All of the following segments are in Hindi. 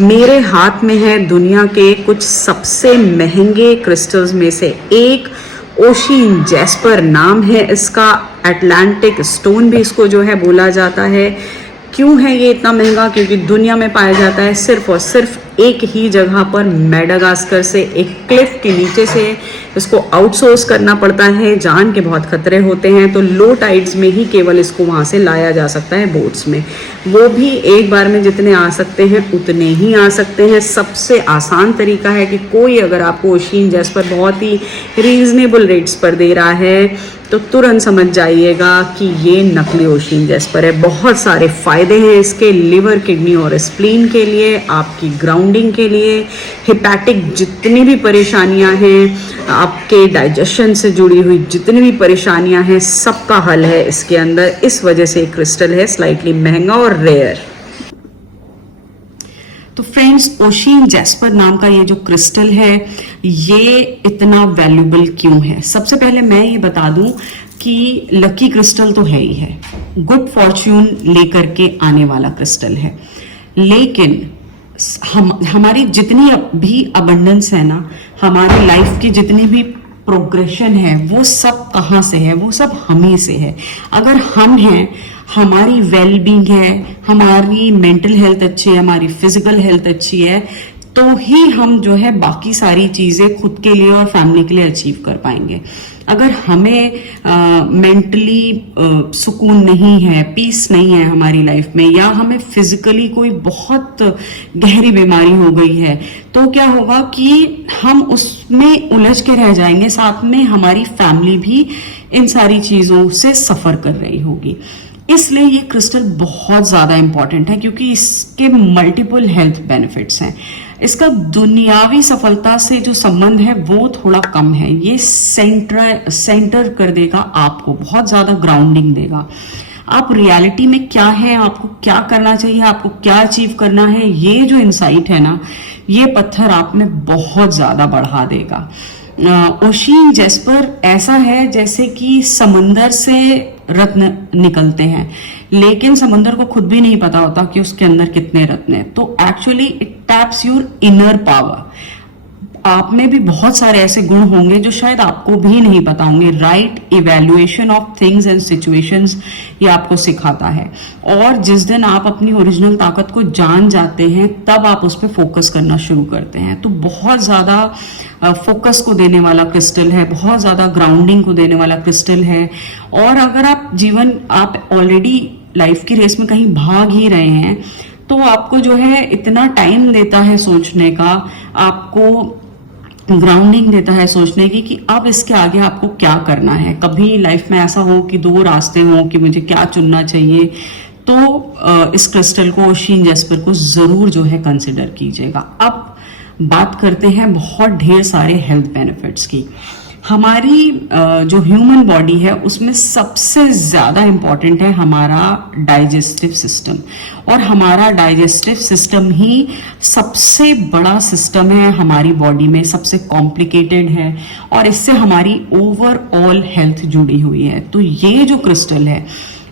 मेरे हाथ में है दुनिया के कुछ सबसे महंगे क्रिस्टल्स में से एक। ओशीन जैस्पर नाम है इसका। अटलांटिक स्टोन भी इसको जो है बोला जाता है। क्यों है ये इतना महंगा? क्योंकि दुनिया में पाया जाता है सिर्फ और सिर्फ एक ही जगह पर, मेडागास्कर से, एक क्लिफ के नीचे से। इसको आउटसोर्स करना पड़ता है, जान के बहुत खतरे होते हैं, तो लो टाइड्स में ही केवल इसको वहाँ से लाया जा सकता है बोट्स में। वो भी एक बार में जितने आ सकते हैं उतने ही आ सकते हैं। सबसे आसान तरीका है कि कोई अगर आपको ओशीन जैस्पर बहुत ही रीजनेबल रेट्स पर दे रहा है तो तुरंत समझ जाइएगा कि ये नकली ओशीन जैस्पर है। बहुत सारे फायदे हैं इसके, लिवर, किडनी और स्प्लीन के लिए, आपकी ग्राउंडिंग के लिए, हिपैटिक जितनी भी परेशानियां हैं, आपके डाइजेशन से जुड़ी हुई जितनी भी परेशानियां हैं, सबका हल है इसके अंदर। इस वजह से क्रिस्टल है स्लाइटली महंगा और रेयर। तो फ्रेंड्स, ओशीन जैस्पर नाम का ये जो क्रिस्टल है ये इतना वैल्यूबल क्यों है? सबसे पहले मैं ये बता दूं कि लकी क्रिस्टल तो है ही है, गुड फॉर्च्यून लेकर के आने वाला क्रिस्टल है, लेकिन हमारी जितनी भी अबंडेंस है ना, हमारी लाइफ की जितनी भी प्रोग्रेशन है, वो सब कहाँ से है? वो सब हम ही से है। अगर हम हैं, हमारी वेल बीइंग है, हमारी मेंटल हेल्थ अच्छी है, हमारी फिजिकल हेल्थ अच्छी है, तो ही हम जो है बाकी सारी चीजें खुद के लिए और फैमिली के लिए अचीव कर पाएंगे। अगर हमें मेंटली सुकून नहीं है, पीस नहीं है हमारी लाइफ में, या हमें फिजिकली कोई बहुत गहरी बीमारी हो गई है, तो क्या होगा कि हम उसमें उलझ के रह जाएंगे, साथ में हमारी फैमिली भी इन सारी चीजों से सफर कर रही होगी। इसलिए ये क्रिस्टल बहुत ज़्यादा इंपॉर्टेंट है, क्योंकि इसके मल्टीपल हेल्थ बेनिफिट्स हैं। इसका दुनियावी सफलता से जो संबंध है वो थोड़ा कम है। ये सेंटर कर देगा आपको, बहुत ज़्यादा ग्राउंडिंग देगा। आप रियलिटी में क्या है, आपको क्या करना चाहिए, आपको क्या अचीव करना है, ये जो इंसाइट है ना, ये पत्थर आप में बहुत ज़्यादा बढ़ा देगा। ओशीन जैस्पर ऐसा है जैसे कि समंदर से रत्न निकलते हैं, लेकिन समंदर को खुद भी नहीं पता होता कि उसके अंदर कितने रत्न हैं। तो actually it taps your inner power. आप में भी बहुत सारे ऐसे गुण होंगे जो शायद आपको भी नहीं पता होंगे। Right evaluation of things and situations ये आपको सिखाता है, और जिस दिन आप अपनी ओरिजिनल ताकत को जान जाते हैं तब आप उस पर फोकस करना शुरू करते हैं। तो बहुत ज़्यादा फोकस को देने वाला क्रिस्टल है, बहुत ज़्यादा ग्राउंडिंग को देने वाला क्रिस्टल है। और अगर आप ऑलरेडी लाइफ की रेस में कहीं भाग ही रहे हैं, तो आपको जो है इतना टाइम देता है सोचने का, आपको ग्राउंडिंग देता है सोचने की कि अब इसके आगे आपको क्या करना है। कभी लाइफ में ऐसा हो कि दो रास्ते हो कि मुझे क्या चुनना चाहिए, तो इस क्रिस्टल को, ओशीन जैस्पर को जरूर जो है कंसिडर कीजिएगा। अब बात करते हैं बहुत ढेर सारे हेल्थ बेनिफिट्स की। हमारी जो ह्यूमन बॉडी है उसमें सबसे ज़्यादा इम्पॉर्टेंट है हमारा डाइजेस्टिव सिस्टम, और हमारा डाइजेस्टिव सिस्टम ही सबसे बड़ा सिस्टम है हमारी बॉडी में, सबसे कॉम्प्लिकेटेड है, और इससे हमारी ओवरऑल हेल्थ जुड़ी हुई है। तो ये जो क्रिस्टल है,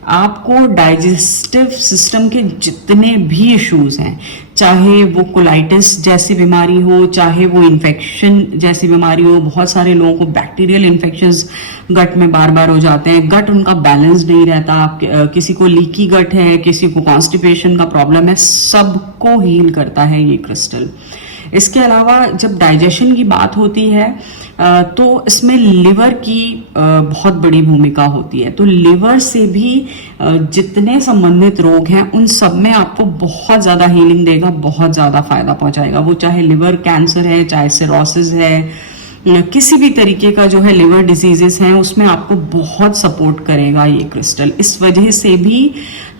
आपको डाइजेस्टिव सिस्टम के जितने भी इश्यूज हैं, चाहे वो कोलाइटिस जैसी बीमारी हो, चाहे वो इन्फेक्शन जैसी बीमारी हो, बहुत सारे लोगों को बैक्टीरियल इन्फेक्शंस गट में बार बार हो जाते हैं, गट उनका बैलेंस नहीं रहता, किसी को लीकी गट है, किसी को कॉन्स्टिपेशन का प्रॉब्लम है, सबको हील करता है ये क्रिस्टल। इसके अलावा जब डाइजेशन की बात होती है तो इसमें लिवर की बहुत बड़ी भूमिका होती है। तो लिवर से भी जितने संबंधित रोग हैं उन सब में आपको बहुत ज़्यादा हीलिंग देगा, बहुत ज़्यादा फायदा पहुंचाएगा। वो चाहे लिवर कैंसर है, चाहे सिरोसिस है, किसी भी तरीके का जो है लिवर डिजीजेस हैं, उसमें आपको बहुत सपोर्ट करेगा ये क्रिस्टल। इस वजह से भी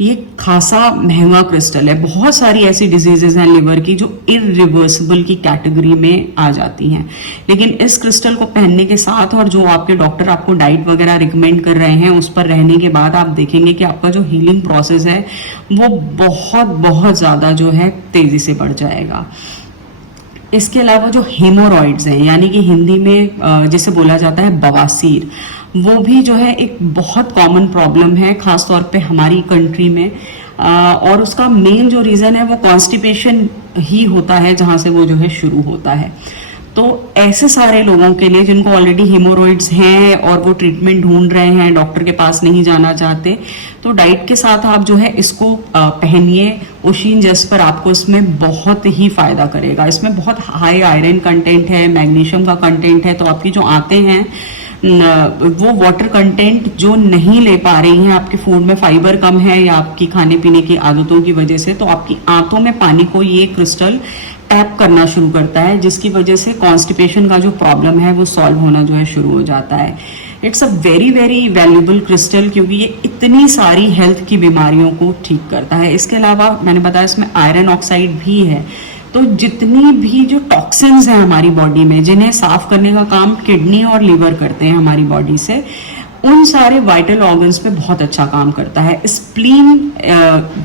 ये खासा महंगा क्रिस्टल है। बहुत सारी ऐसी डिजीजेस हैं लिवर की जो इरिवर्सिबल की कैटेगरी में आ जाती हैं, लेकिन इस क्रिस्टल को पहनने के साथ और जो आपके डॉक्टर आपको डाइट वगैरह रिकमेंड कर रहे हैं उस पर रहने के बाद आप देखेंगे कि आपका जो हीलिंग प्रोसेस है वो बहुत ज़्यादा जो है तेज़ी से बढ़ जाएगा। इसके अलावा जो हेमोरॉइड्स हैं, यानी कि हिंदी में जिसे बोला जाता है बवासीर, वो भी जो है एक बहुत कॉमन प्रॉब्लम है, खास तौर पे हमारी कंट्री में। और उसका मेन जो रीजन है वो कॉन्स्टिपेशन ही होता है, जहां से वो जो है शुरू होता है। तो ऐसे सारे लोगों के लिए जिनको ऑलरेडी हिमोरॉइड्स हैं और वो ट्रीटमेंट ढूंढ रहे हैं, डॉक्टर के पास नहीं जाना चाहते, तो डाइट के साथ आप जो है इसको पहनिए। ओशियन जैस्पर आपको इसमें बहुत ही फायदा करेगा। इसमें बहुत हाई आयरन कंटेंट है, मैग्नीशियम का कंटेंट है, तो आपकी जो आंतें हैं वो वाटर कंटेंट जो नहीं ले पा रही हैं, आपके फूड में फाइबर कम है या आपकी खाने पीने की आदतों की वजह से, तो आपकी आंतों में पानी को ये क्रिस्टल टैप करना शुरू करता है, जिसकी वजह से कॉन्स्टिपेशन का जो प्रॉब्लम है वो सॉल्व होना जो है शुरू हो जाता है। It's a very very valuable crystal, क्योंकि ये इतनी सारी हेल्थ की बीमारियों को ठीक करता है। इसके अलावा मैंने बताया इसमें आयरन ऑक्साइड भी है, तो जितनी भी जो टॉक्सिन्स हैं हमारी बॉडी में, जिन्हें साफ करने का काम किडनी और लीवर करते हैं हमारी बॉडी से, उन सारे वाइटल ऑर्गन्स पे बहुत अच्छा काम करता है। स्प्लीन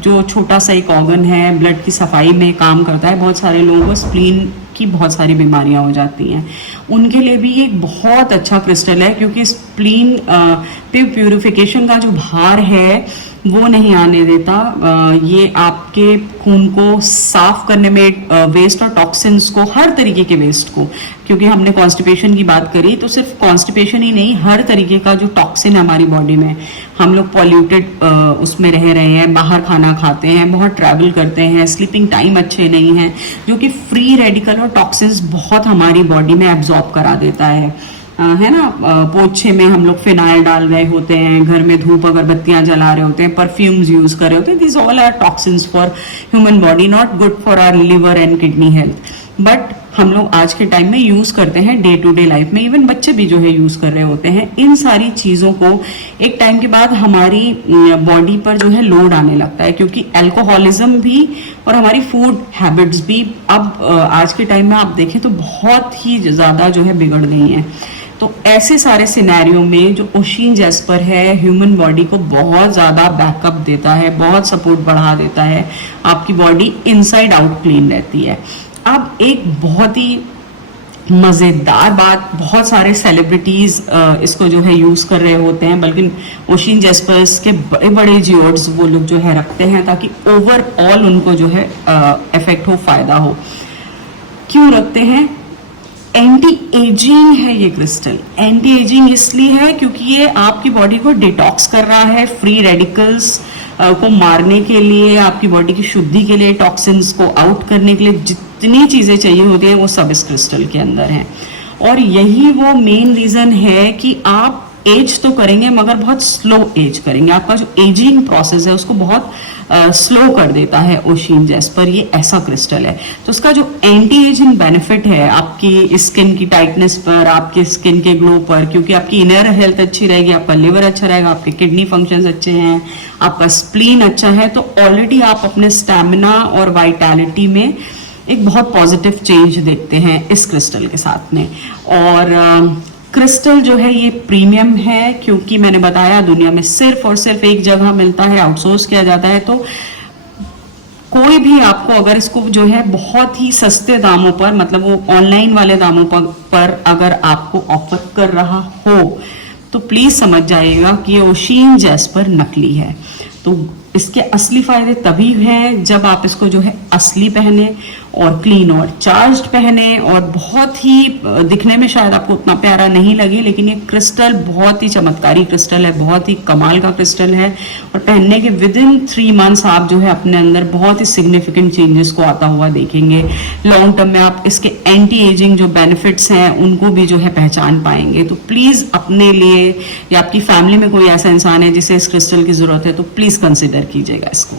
जो छोटा सा एक ऑर्गन है, ब्लड की सफाई में काम करता है। बहुत सारे लोगों को स्प्लीन की बहुत सारी बीमारियां हो जाती हैं, उनके लिए भी ये एक बहुत अच्छा क्रिस्टल है, क्योंकि स्प्लीन पे प्यूरिफिकेशन का जो भार है वो नहीं आने देता। ये आपके खून को साफ करने में, वेस्ट और टॉक्सिन्स को, हर तरीके के वेस्ट को, क्योंकि हमने कॉन्स्टिपेशन की बात करी, तो सिर्फ कॉन्स्टिपेशन ही नहीं, हर तरीके का जो टॉक्सिन है हमारी बॉडी में, हम लोग पॉल्यूटेड उसमें रह रहे हैं, बाहर खाना खाते हैं, बहुत ट्रैवल करते हैं, स्लीपिंग टाइम अच्छे नहीं है, जो कि फ्री रेडिकल और टॉक्सिन्स बहुत हमारी बॉडी में एब्जॉर्ब करा देता है ना। पोछे में हम लोग फिनाइल डाल रहे होते हैं, घर में धूप अगरबत्तियां जला रहे होते हैं, परफ्यूम्स यूज कर रहे होते हैं, this all are toxins for human body, not good for our liver and kidney health. But हम लोग आज के टाइम में यूज करते हैं डे टू डे लाइफ में, इवन बच्चे भी जो है यूज कर रहे होते हैं। इन सारी चीजों को एक टाइम के बाद हमारी बॉडी पर जो है लोड आने लगता है, क्योंकि अल्कोहलिज्म भी और हमारी फूड हैबिट्स भी अब आज के टाइम में आप देखें तो बहुत ही ज्यादा जो है बिगड़ गई हैं। तो ऐसे सारे सिनेरियो में जो ओशियन जैस्पर है ह्यूमन बॉडी को बहुत ज्यादा बैकअप देता है, बहुत सपोर्ट बढ़ा देता है, आपकी बॉडी इनसाइड आउट क्लीन रहती है। अब एक बहुत ही मजेदार बात, बहुत सारे सेलिब्रिटीज इसको जो है यूज कर रहे होते हैं, बल्कि ओशियन जैस्पर्स के बड़े बड़े जियोड्स वो लोग जो है रखते हैं, ताकि ओवरऑल उनको जो है इफेक्ट हो, फायदा हो। क्यों रखते हैं? एंटी एजिंग है ये क्रिस्टल। एंटी एजिंग इसलिए है क्योंकि ये आपकी बॉडी को डिटॉक्स कर रहा है, फ्री रेडिकल्स को मारने के लिए, आपकी बॉडी की शुद्धि के लिए, टॉक्सिन्स को आउट करने के लिए जितनी चीजें चाहिए होती हैं वो सब इस क्रिस्टल के अंदर हैं। और यही वो मेन रीजन है कि आप एज तो करेंगे मगर बहुत स्लो एज करेंगे। आपका जो एजिंग प्रोसेस है उसको बहुत स्लो कर देता है ओशियन जैस्पर। ये ऐसा क्रिस्टल है, तो उसका जो एंटी एजिंग बेनिफिट है आपकी स्किन की टाइटनेस पर, आपके स्किन के ग्लो पर, क्योंकि आपकी इनर हेल्थ अच्छी रहेगी, आपका लिवर अच्छा रहेगा, आपके किडनी फंक्शंस अच्छे हैं, आपका स्प्लीन अच्छा है, तो ऑलरेडी आप अपने स्टैमिना और वाइटैलिटी में एक बहुत पॉजिटिव चेंज देखते हैं इस क्रिस्टल के साथ में। और क्रिस्टल जो है ये प्रीमियम है, क्योंकि मैंने बताया दुनिया में सिर्फ और सिर्फ एक जगह मिलता है, आउटसोर्स किया जाता है। तो कोई भी आपको अगर इसको जो है बहुत ही सस्ते दामों पर, मतलब वो ऑनलाइन वाले दामों पर अगर आपको ऑफर कर रहा हो, तो प्लीज समझ जाइएगा कि ये ओशियन जैस्पर नकली है। तो इसके असली फायदे तभी हैं जब आप इसको जो है असली पहने और क्लीन और चार्ज्ड पहने, और बहुत ही दिखने में शायद आपको उतना प्यारा नहीं लगे, लेकिन ये क्रिस्टल बहुत ही चमत्कारी क्रिस्टल है, बहुत ही कमाल का क्रिस्टल है। और पहनने के विद इन 3 मंथ्स आप जो है अपने अंदर बहुत ही सिग्निफिकेंट चेंजेस को आता हुआ देखेंगे। लॉन्ग टर्म में आप इसके एंटी एजिंग जो बेनिफिट्स हैं उनको भी जो है पहचान पाएंगे। तो प्लीज अपने लिए या आपकी फैमिली में कोई ऐसा इंसान है जिसे इस क्रिस्टल की जरूरत है, तो प्लीज कंसिडर कीजिएगा इसको।